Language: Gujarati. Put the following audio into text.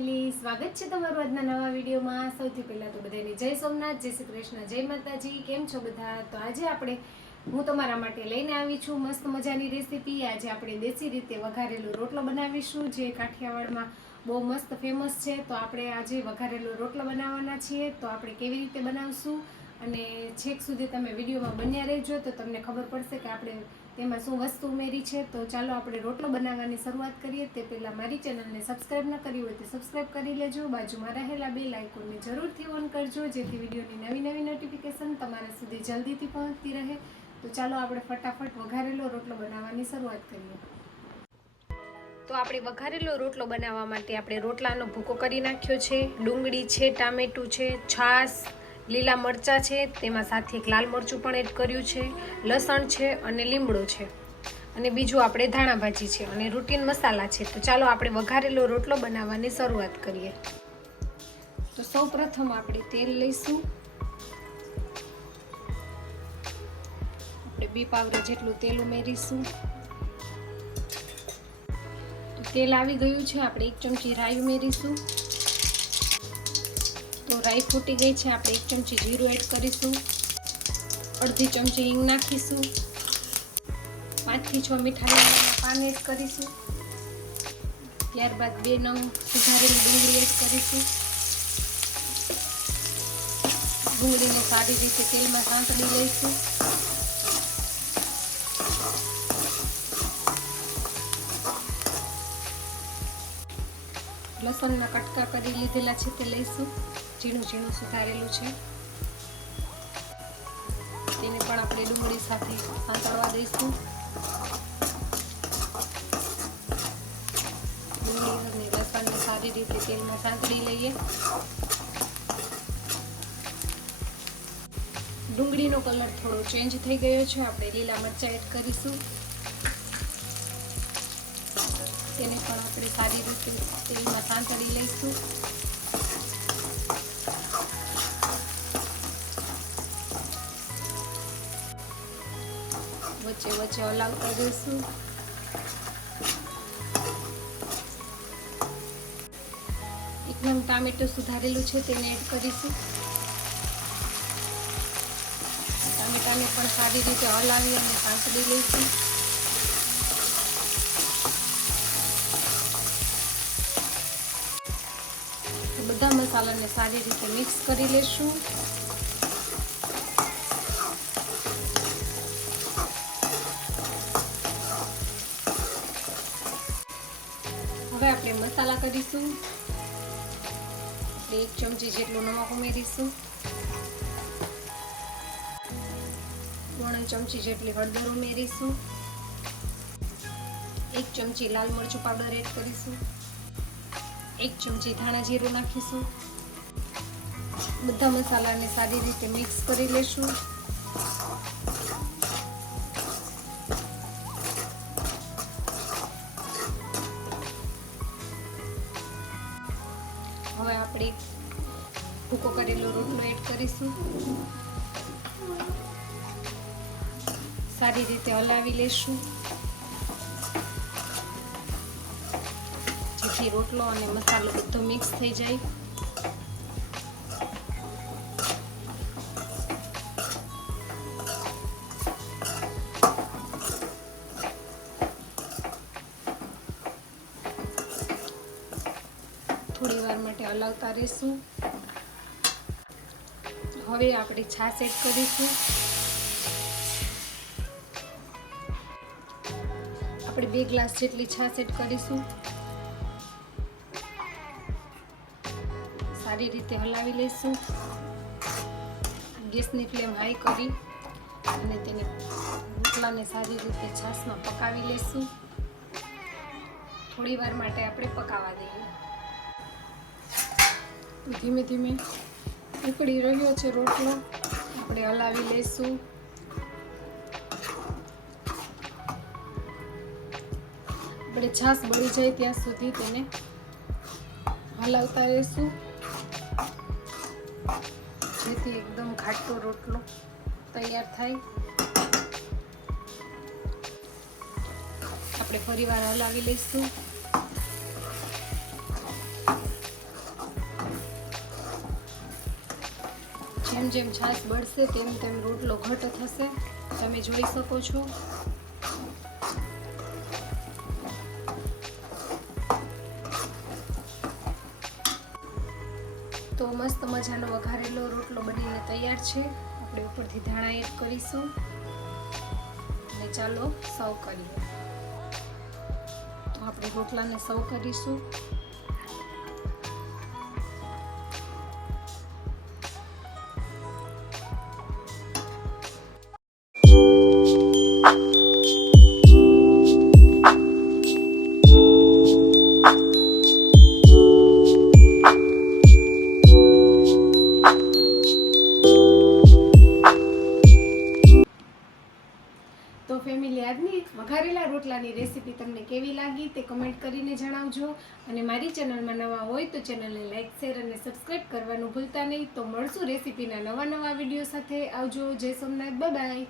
ફેમિલી, સ્વાગત છે તમારું આજના નવા વિડીયોમાં। સૌથી પહેલાં તો બધાને જય સોમનાથ, જય શ્રી કૃષ્ણ, જય માતાજી। કેમ છો બધા? તો આજે હું તમારા માટે લઈને આવી છું મસ્ત મજાની રેસીપી। આજે આપણે દેશી રીતે વઘારેલો રોટલો બનાવીશું, જે કાઠિયાવાડમાં બહુ મસ્ત ફેમસ છે। તો આપણે આજે વઘારેલો રોટલો બનાવવાના છીએ। તો આપણે કેવી રીતે બનાવશું અને છેક સુધી તમે વિડીયોમાં બન્યા રહેજો તો તમને ખબર પડશે કે આપણે તેમાં શું વસ્તુ ઉમેરી છે। તો ચાલો આપણે રોટલો બનાવવાની શરૂઆત કરીએ। તે પહેલાં મારી ચેનલને સબસ્ક્રાઈબ ન કરી હોય તો સબસ્ક્રાઈબ કરી લેજો, બાજુમાં રહેલા બેલ આઇકોનને જરૂરથી ઓન કરજો, જેથી વિડીયોની નવી નોટિફિકેશન તમારા સુધી જલ્દીથી પહોંચતી રહે। તો ચાલો આપણે ફટાફટ વઘારેલો રોટલો બનાવવાની શરૂઆત કરીએ। તો આપણે વઘારેલો રોટલો બનાવવા માટે આપણે રોટલાનો ભૂકો કરી નાખ્યો છે। ડુંગળી છે, ટામેટું છે, છાશ, લીલા મરચાં છે, તેમાં સાથે એક લાલ મરચું પણ એડ કર્યું છે, લસણ છે અને લીમડો છે, અને બીજું આપણે ધાણા ભાજી છે અને રૂટીન મસાલા છે। તો ચાલો આપણે વઘારેલો રોટલો બનાવવાની શરૂઆત કરીએ। તો સૌ પ્રથમ આપણે તેલ લઈશું। આપણે 2 પાવડા જેટલું તેલ ઉમેરીશું। તો તેલ આવી ગયું છે, આપણે 1 ચમચી રાઈ ઉમેરીશું। તો રાઈ ફૂટી ગઈ છે, આપણે 1 ચમચી જીરું એડ કરીશું, અડધી ચમચી હિંગ નાખીશું, 5 થી 6 મીઠા લીમડાના પાન એડ કરીશું। ત્યારબાદ 2 નંગ સુધારેલી ડુંગળી એડ કરીશું। ડુંગળીને સારી રીતે તેલમાં સાંતળી લઈશું। લસણના કટકા કરી લીધેલા છે તે લઈશું, ઝીણું ઝીણું સુધારેલું છે, તેને પણ આપણે ડુંગળી સાથે સાંતળવા દઈશું। ડુંગળી અને લસણને સારી રીતે તેલમાં સાંતળી લઈએ। ડુંગળીનો કલર થોડો ચેન્જ થઈ ગયો છે, આપણે લીલા મરચાં એડ કરીશું, તેને પણ આપણે સારી રીતે તેલમાં સાંતળી લઈશું। વચ્ચે વચ્ચે હલાવતા જઈશું। એક નંગ ટામેટું સુધારેલું છે તેને એડ કરીશું। ટામેટાને પણ સારી રીતે હલાવી અને સાંતળી લઈશું। બધા મસાલાને સારી રીતે મિક્સ કરી લેશું। હવે આપણે મસાલા કરીશું। આપણે 1 ચમચી જેટલું નમક ઉમેરીશું, 1 ચમચી જેટલી હળદર ઉમેરીશું, 1 ચમચી લાલ મરચું પાવડર એડ કરીશું, 1 ચમચી ધાણા જીરું નાખીશું। બધા મસાલાને સારી રીતે મિક્સ કરી લેશું। હવે આપણે ભૂકો કરેલો રોટલો એડ કરીશું, સારી રીતે હલાવી લેશું, જેથી રોટલો અને મસાલો બધો મિક્સ થઈ જાય। થોડી વાર માટે હલાવતા રહીશું। હવે આપણે છાશ એડ કરીશું। આપણે 2 ગ્લાસ જેટલી છાશ એડ કરીશું, સારી રીતે હલાવી લઈશું। ગેસની ફ્લેમ હાઈ કરી અને તેને રોટલાને સારી રીતે છાશમાં પકાવી લઈશું। થોડી વાર માટે આપણે પકાવવા દઈએ। ધીમે ધીમે ઉકળી રહ્યો છે રોટલો, આપણે હલાવી લઈશું। આપણે છાશ બળી જાય ત્યાં સુધી તેને હલાવતા રહીશું, જેથી એકદમ ઘાટો રોટલો તૈયાર થાય। આપણે ફરીવાર હલાવી લઈશું। જેમ જેમ છાશ બળશે તેમ તેમ રોટલો ઘટ થશે, તમે જોઈ શકો છો. તો મસ્ત મજાનો વઘારેલો રોટલો બનીને તૈયાર છે. આપણે ઉપરથી ધાણા એડ કરીશું અને ચાલો સર્વ કરીએ. તો આપણે રોટલાને સર્વ કરીશું. તો ફેમિલી, આજની વઘારેલા રોટલાની રેસીપી તમને કેવી લાગી તે કમેન્ટ કરીને જણાવજો. અને મારી ચેનલમાં નવા હોય તો ચેનલને લાઈક, શેર અને સબસ્ક્રાઈબ કરવાનું ભૂલતા નહીં. તો મળશું રેસીપીના નવા વિડીયો સાથે. આવજો. જય સોમનાથ. Bye bye.